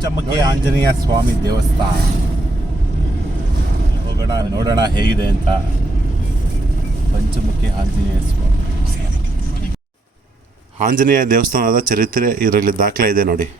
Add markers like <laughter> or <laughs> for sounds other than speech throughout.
ಪಂಚಮುಖಿ ಆಂಜನೇಯ ಸ್ವಾಮಿ ದೇವಸ್ಥಾನ. ಹೋಗೋಣ, ನೋಡೋಣ ಹೇಗಿದೆ ಅಂತ. ಪಂಚಮುಖಿ ಆಂಜನೇಯ ಸ್ವಾಮಿ. ಆಂಜನೇಯ ದೇವಸ್ಥಾನದ ಚರಿತ್ರೆ ಇದರಲ್ಲಿ ದಾಖಲೆ ಇದೆ ನೋಡಿ.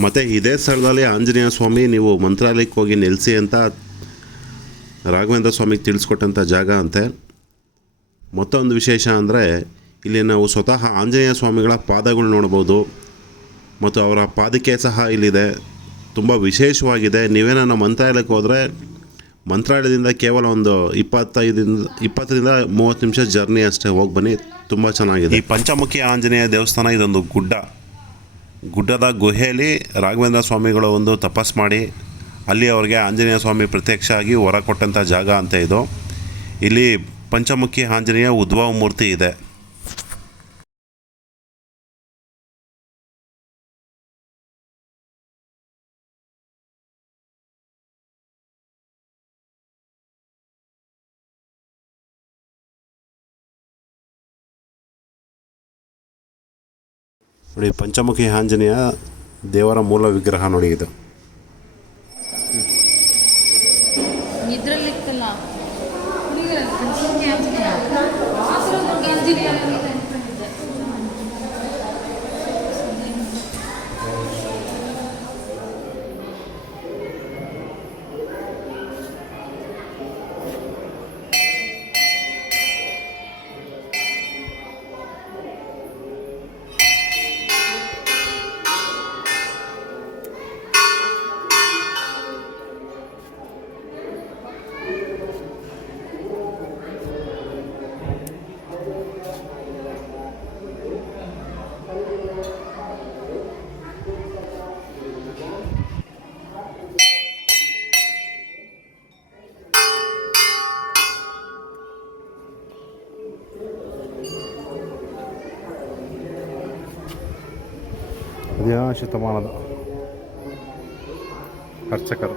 ಮತ್ತು ಇದೇ ಸ್ಥಳದಲ್ಲಿ ಆಂಜನೇಯ ಸ್ವಾಮಿ, ನೀವು ಮಂತ್ರಾಲಯಕ್ಕೆ ಹೋಗಿ ನೆಲೆಸಿ ಅಂತ ರಾಘವೇಂದ್ರ ಸ್ವಾಮಿಗೆ ತಿಳಿಸ್ಕೊಟ್ಟಂಥ ಜಾಗ ಅಂತೆ. ಮತ್ತೊಂದು ವಿಶೇಷ ಅಂದರೆ, ಇಲ್ಲಿ ನಾವು ಸ್ವತಃ ಆಂಜನೇಯ ಸ್ವಾಮಿಗಳ ಪಾದಗಳು ನೋಡ್ಬೋದು. ಮತ್ತು ಅವರ ಪಾದಕ್ಕೆ ಸಹ ಇಲ್ಲಿದೆ. ತುಂಬ ವಿಶೇಷವಾಗಿದೆ. ನೀವೇನ ಮಂತ್ರಾಲಯಕ್ಕೆ ಹೋದರೆ, ಮಂತ್ರಾಲಯದಿಂದ ಕೇವಲ ಒಂದು ಇಪ್ಪತ್ತೈದರಿಂದ ಇಪ್ಪತ್ತರಿಂದ ಮೂವತ್ತು ನಿಮಿಷ ಜರ್ನಿ ಅಷ್ಟೇ. ಹೋಗಿ ಬನ್ನಿ. ತುಂಬ ಚೆನ್ನಾಗಿದೆ. ಈ ಪಂಚಮುಖಿ ಆಂಜನೇಯ ದೇವಸ್ಥಾನ ಇದೊಂದು ಗುಡ್ಡ. ಗುಡ್ಡದ ಗುಹೆಯಲ್ಲಿ ರಾಘವೇಂದ್ರ ಸ್ವಾಮಿಗಳು ಒಂದು ತಪಸ್ ಮಾಡಿ, ಅಲ್ಲಿ ಅವರಿಗೆ ಆಂಜನೇಯ ಸ್ವಾಮಿ ಪ್ರತ್ಯಕ್ಷ ಆಗಿ ಹೊರ ಕೊಟ್ಟಂಥ ಜಾಗ ಅಂತ ಇದು. ಇಲ್ಲಿ ಪಂಚಮುಖಿ ಆಂಜನೇಯ ಉದ್ಭವ ಮೂರ್ತಿ ಇದೆ. ನೋಡಿ ಪಂಚಮುಖಿ ಆಂಜನೇಯ ದೇವರ ಮೂಲ ವಿಗ್ರಹ ನೋಡಿ ಇದು. ಹದಿನೇಳನೇ ಶತಮಾನದ ಅರ್ಚಕರು.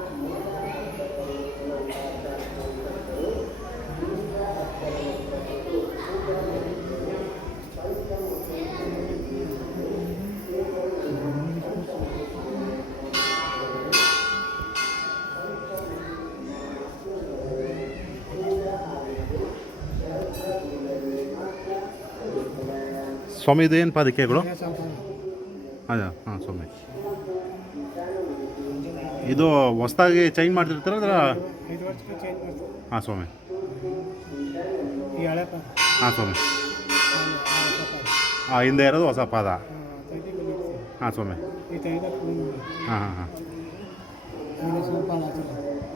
ಸ್ವಾಮಿ ಇದು ಏನು ಪಾದಕೆಗಳು? ಅದ ಹಾಂ ಸ್ವಾಮಿ. ಇದು ಹೊಸ್ದಾಗಿ ಚೇಂಜ್ ಮಾಡ್ತಿರ್ತಾರ ಅದರ? ಹಾಂ ಸ್ವಾಮಿ. ಹಾಂ ಸ್ವಾಮಿ. ಹಾಂ ಹಿಂದೆ ಇರೋದು ಹೊಸ ಪಾದ. ಹಾಂ ಸ್ವಾಮಿ. ಹಾಂ ಹಾಂ ಹಾಂ.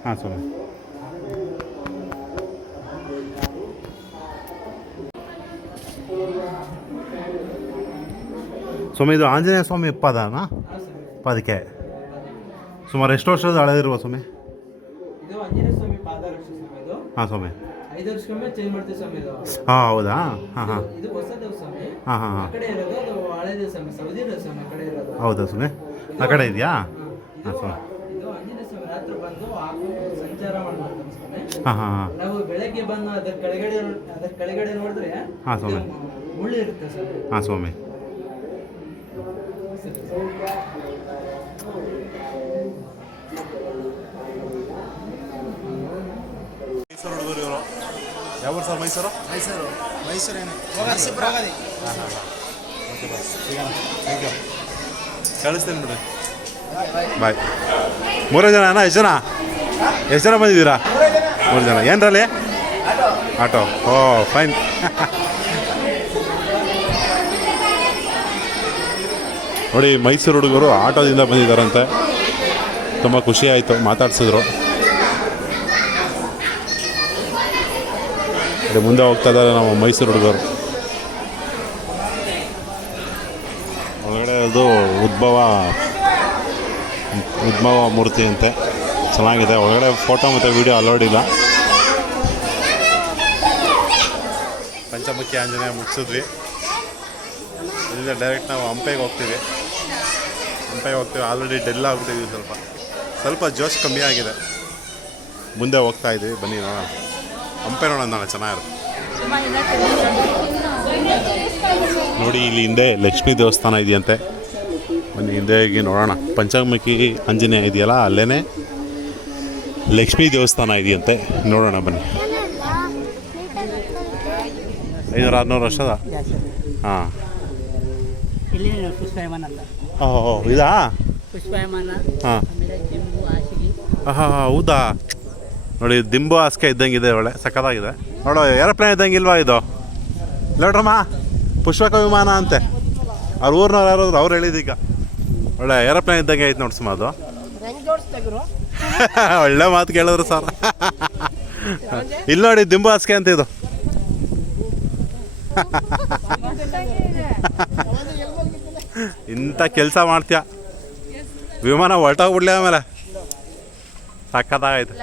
ಹಾಂ ಸ್ವಾಮಿ. ಸ್ವಾಮಿ ಇದು ಆಂಜನೇಯ ಸ್ವಾಮಿ ಪಾದನಾ ಪದಕ್ಕೆ ಸುಮಾರು ಎಷ್ಟು ವರ್ಷದ ಹಳೆದಿರುವ ಸ್ವಾಮಿ? ಹಾಂ ಸ್ವಾಮಿ. ಹಾಂ ಹೌದಾ? ಹಾಂ ಹಾಂ. ಹಾಂ ಹಾಂ ಹಾಂ. ಹೌದಾ ಸ್ವಾಮಿ? ಆ ಕಡೆ ಇದೆಯಾ? ಇದು ಹಾಂ ಸ್ವಾಮಿ. ಹಾಂ ಹಾಂ ಹಾಂ. ನಾವು ಬೆಳಗ್ಗೆ ಬಂದು ಅದರ ಕೆಳಗಡೆ ಅದರ ಕೆಳಗಡೆ ನೋಡಿದ್ರೆ ಹಾಂ ಸ್ವಾಮಿ. ಹಾಂ ಸ್ವಾಮಿ. ಮೈಸೂರು ಹುಡುಗರು ಇವರು. ಯಾವ ಸರ್ ಮೈಸೂರು? ಮೈಸೂರು. ಮೈಸೂರೇನೆ ಓಕೆ ಸಿಗೋಣ ಥ್ಯಾಂಕ್ ಯು ಕಳಿಸ್ತೀನಿ ಬಿಡಿ ಬಾಯ್. ಮೂರೇ ಜನ ಅಣ್ಣ ಎಷ್ಟು ಜನ? ಎಷ್ಟು ಜನ ಬಂದಿದ್ದೀರಾ? ಮೂರು ಜನ. ಏನರಲ್ಲಿ? ಆಟೋ. Oh fine. ನೋಡಿ, ಮೈಸೂರು ಹುಡುಗರು ಆಟೋದಿಂದ ಬಂದಿದ್ದಾರಂತೆ. ತುಂಬ ಖುಷಿ ಆಯಿತು ಮಾತಾಡ್ಸಿದ್ರು. ಮುಂದೆ ಹೋಗ್ತಾ ಇದ್ದಾರೆ ನಮ್ಮ ಮೈಸೂರು ಹುಡುಗರು. ಒಳಗಡೆ ಅದು ಉದ್ಭವ ಉದ್ಭವ ಮೂರ್ತಿ ಅಂತೆ. ಚೆನ್ನಾಗಿದೆ. ಒಳಗಡೆ ಫೋಟೋ ಮತ್ತು ವಿಡಿಯೋ ಅಲೋಡ್ ಇಲ್ಲ. ಪಂಚಮುಖಿ ಆಂಜನೇಯ ಮುಗಿಸಿದ್ವಿ. ಇಲ್ಲಿಂದ ಡೈರೆಕ್ಟ್ ನಾವು ಹಂಪೆಗೆ ಹೋಗ್ತೀವಿ. ಹಂಪೆಗೆ ಹೋಗ್ತೀವಿ ಆಲ್ರೆಡಿ ಡೆಲ್ ಆಗ್ಬಿಟ್ಟಿದ್ವಿ ಸ್ವಲ್ಪ. ಸ್ವಲ್ಪ ಜೋಶ್ ಕಮ್ಮಿ ಆಗಿದೆ. ಮುಂದೆ ಹೋಗ್ತಾ ಇದ್ದೀವಿ ಬನ್ನಿ ನೋಡೋಣ. ಹಂಪೆ ನೋಡೋಣ ನಾಳೆ. ಚೆನ್ನಾಗಿರುತ್ತೆ. ನೋಡಿ ಇಲ್ಲಿ ಹಿಂದೆ ಲಕ್ಷ್ಮೀ ದೇವಸ್ಥಾನ ಇದೆಯಂತೆ. ಬನ್ನಿ ಹಿಂದೆ ಹೋಗಿ ನೋಡೋಣ. ಪಂಚಮುಖಿ ಆಂಜನೇಯ ಇದೆಯಲ್ಲ ಅಲ್ಲೇ ಲಕ್ಷ್ಮೀ ದೇವಸ್ಥಾನ ಇದೆಯಂತೆ. ನೋಡೋಣ ಬನ್ನಿ. ಐನೂರು ಆರುನೂರು ವರ್ಷದ? ಹಾಂ. ಇಲ್ಲಿ ಪುಷ್ಪಯಮಾನ ಅಂತ. ಓಹೋ ಇದಾ? ಹಾಂ. ಆಮೇಲೆ ಜಂಬು ಹಾಸಿಗೆ. ಹಾಂ ಹೌದಾ? ನೋಡಿ ದಿಂಬು ಹಾಸಿಗೆ ಇದೆ ಒಳ್ಳೆ ಸಖತ್ತಾಗಿದೆ. ನೋಡೋ ಏರೋಪ್ಲೇನ್ ಇದ್ದಂಗೆ ಇಲ್ವಾ ಇದು? ನೋಡ್ರಮ್ಮ ಪುಷ್ಪಕ ವಿಮಾನ ಅಂತೆ. ಅವ್ರ ಊರ್ನವ್ರು ಯಾರಾದ್ರು ಅವ್ರು ಹೇಳಿದೀಗ ಒಳ್ಳೆ ಏರೋಪ್ಲೇನ್ ಇದ್ದಂಗೆ ಐತೆ ನೋಡಿ ಸುಮ್ಮ ಅದು. <laughs> ಒಳ್ಳೆ ಮಾತು ಕೇಳಿದ್ರು ಸರ್. <laughs> ಇಲ್ಲಿ ನೋಡಿ ದಿಂಬು ಹಾಸಿಗೆ ಅಂತ ಇದು. <laughs> ಇಂಥ ಕೆಲಸ ಮಾಡ್ತೀಯ? ವಿಮಾನ ಹೊರಟೋಗ್ಬಿಡ್ಲಿ ಆಮೇಲೆ. ಸಕ್ಕತ್ತಾಗೈತೆ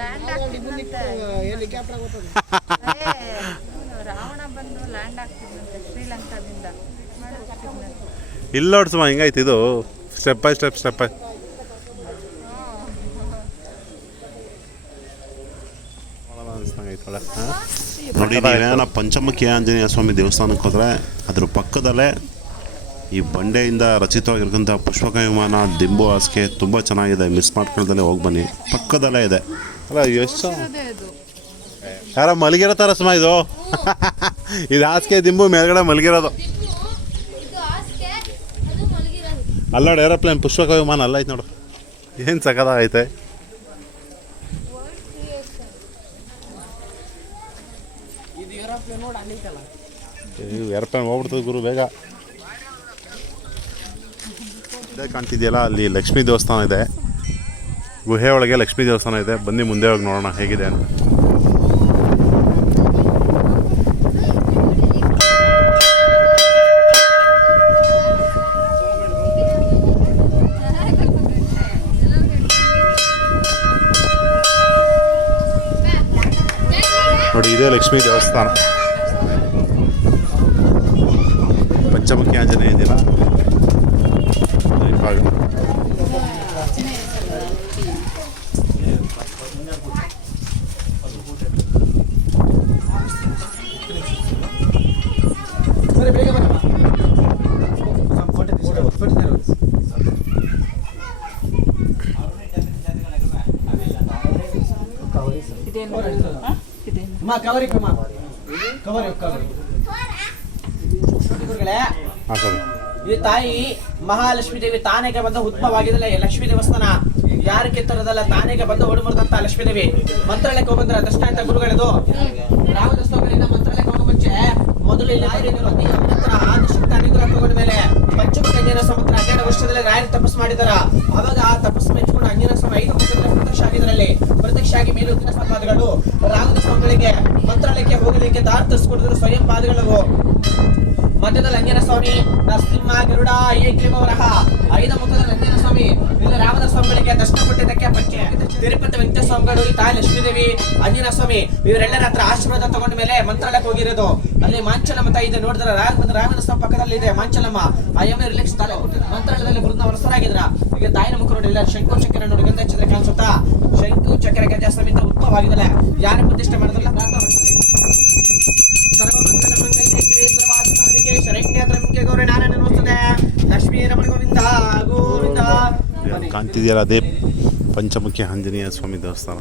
ಇಲ್ಲ ನೋಡ್ಸಮ್ಮ ಹಿಂಗೈತೆ ಇದು. Step by step step by ನೋಡಿ ನೀವೇನ ಪಂಚಮುಖಿ ಆಂಜನೇಯ ಸ್ವಾಮಿ ದೇವಸ್ಥಾನಕ್ಕೆ ಹೋದರೆ ಅದ್ರ ಪಕ್ಕದಲ್ಲೇ ಈ ಬಂಡೆಯಿಂದ ರಚಿತವಾಗಿರ್ತಕ್ಕಂಥ ಪುಷ್ಪಕ ವಿಮಾನ ದಿಂಬು ಹಾಸಿಗೆ ತುಂಬ ಚೆನ್ನಾಗಿದೆ. ಮಿಸ್ ಮಾಡ್ಕೊಳ್ದಲ್ಲೇ ಹೋಗಿ ಬನ್ನಿ. ಪಕ್ಕದಲ್ಲೇ ಇದೆ. ಅಲ್ಲ ಎಷ್ಟು ಯಾರ ಮಲಗಿರೋ ಥರ ಸುಮ ಇದು. <laughs> ಇದು ಹಾಸಿಗೆ ದಿಂಬು ಮೇಲ್ಗಡೆ ಮಲಗಿರೋದು. ಅಲ್ಲ ನೋಡಿ ಏರೋಪ್ಲೇನ್ ಪುಷ್ಪಕ ವಿಮಾನ ಅಲ್ಲ ಐತೆ ನೋಡು. ಏನು ಸಖತ್ತಾಗೈತೆ. ಏರೋಪ್ಲೇನ್ ಹೋಗ್ಬಿಡ್ತದೆ ಗುರು, ಬೇಗ. ಇದೇ ಕಾಣ್ತಿದೆಯಲ್ಲ, ಅಲ್ಲಿ ಲಕ್ಷ್ಮೀ ದೇವಸ್ಥಾನ ಇದೆ. ಗುಹೆ ಒಳಗೆ ಲಕ್ಷ್ಮೀ ದೇವಸ್ಥಾನ ಇದೆ. ಬನ್ನಿ ಮುಂದೆ ಹೋಗಿ ನೋಡೋಣ ಹೇಗಿದೆ ಅಂತ. ನೋಡಿ, ಇದೇ ಲಕ್ಷ್ಮೀ ದೇವಸ್ಥಾನ ಪಂಚಮುಖಿ ಆಂಜನೇಯ ಇದೆಯಲ್ಲ ಅದು ಈ ಭಾಗ ಸರಿ ಬೇಗ ಬನ್ನಿ ಫೋಟೋ ಫೋಟೋ ಇದೇನು ಹಾಂ ಇದೇನು ಅಮ್ಮ ಕವರಿ ಕಮ್ಮ ಕವರಿ ಕವರಿ ಈ ತಾಯಿ ಮಹಾಲಕ್ಷ್ಮೀ ದೇವಿ ತಾನೇಗೆ ಬಂದ ಉತ್ತಮವಾಗಿದ್ದಲ್ಲ ಲಕ್ಷ್ಮೀ ದೇವಸ್ಥಾನ. ಯಾರು ಕೆತ್ತರದಲ್ಲ, ತಾನೇಗೆ ಬಂದು ಹೊಡಮರ್ದಂತ ಲಕ್ಷ್ಮೀ ದೇವಿ. ಮಂತ್ರಾಲಯಕ್ಕೆ ಹೋಗ್ಬಂದ್ರ ಅಂತ ಗುರುಗಳದು. ರಾಮದಸ್ತವಗಳಿಂದ ಮಂತ್ರಾಲಯಕ್ಕೆ ಹೋಗೋ ಮುಂಚೆ ಮೊದಲು ನಂತರ ಆದಿಶಕ್ತಿ ಅನುಗ್ರಹ ತಗೊಂಡ ಮೇಲೆ ಪಂಚಮ ಸಮುದ್ರ ಹನ್ನೆರಡು ವರ್ಷದಲ್ಲಿ ರಾಯರು ತಪಸ್ ಮಾಡಿದಾರ. ಅವಾಗ ಆ ತಪಸ್ ಮೆಚ್ಚಿಕೊಂಡು ಅಂಜನ ಸ್ವಾಮಿ ಐದು ಪ್ರತ್ಯಕ್ಷ ಆಗಿದ್ರಲ್ಲಿ, ಪ್ರತ್ಯಕ್ಷ ಆಗಿ ಮೇಲೆ ಪಾದಗಳು. ರಾಗದ ಸ್ವಾಮಿಗಳಿಗೆ ಮಂತ್ರಾಲಯಕ್ಕೆ ಹೋಗಲಿಕ್ಕೆ ದಾರಿ ತರಿಸ್ಕೊಡಿದ್ರು ಸ್ವಯಂ ಪಾದಗಳು. ಮಧ್ಯದಲ್ಲಿ ಅಂಜನ ಸ್ವಾಮಿ, ನರಸಿಂಹ ಗರುಡ ಏಕ್ಲಿಮವರಹ ಐದ ಮುಖದ ಅಂಜನ ಸ್ವಾಮಿ, ಇಲ್ಲಿ ರಾಮನ ಸ್ವಾಮಿಗಳಿಗೆ ದರ್ಶನ ಪಟ್ಟಿದ್ದಕ್ಕೆ ಪಕ್ಕೆ ತಿರುಪತಿ ವೆಂಕಟ ಸ್ವಾಮಿಗಳು ತಾಯಿ ಲಕ್ಷ್ಮೀದೇವಿ, ಅಂಜನ ಸ್ವಾಮಿ, ಇವರೆಲ್ಲರ ಹತ್ರ ಆಶೀರ್ವಾದ ತಗೊಂಡ ಮೇಲೆ ಮಂತ್ರಾಲಯಕ್ಕೆ ಹೋಗಿರೋದು. ಅಲ್ಲಿ ಮಾಂಚಲಮ್ಮ ತಾಯಿ ಇದೆ, ನೋಡಿದ್ರೆ? ರಾಮ, ರಾಮನ ಸ್ವಾಮಿ ಪಕ್ಕದಲ್ಲಿ ಇದೆ ಮಾಂಚಲಮ್ಮ. ಆ ಎಮ್ಮೆ ರಿಲೆಕ್ಸ್ ತಾಲೆ ಮಂತ್ರಾಲಯದಲ್ಲಿ ಬೃಂದ ವರಸರಾಗಿದ್ರ? ಈಗ ತಾಯಿನ ಮುಖ ನೋಡಿ, ಇಲ್ಲ, ಶಂಕು ಚಕ್ರ ನೋಡಿ ಗಂಧ ಚಂದ್ರ ಕಾಣಿಸುತ್ತಾ? ಶಂಕು, ಚಕ್ರ ಗಂಧ ಸ್ವಾಮಿಯಿಂದ ಉತ್ತಮವಾಗಿದ್ದಲ್ಲ ಯಾರು ಪ್ರತಿಷ್ಠೆ ಮಾಡಿದ್ರಲ್ಲ? ಕಾಣ್ತಿದೆಯಲ್ಲ ಅದೇ ಪಂಚಮುಖಿ ಆಂಜನೇಯ ಸ್ವಾಮಿ ದೇವಸ್ಥಾನ.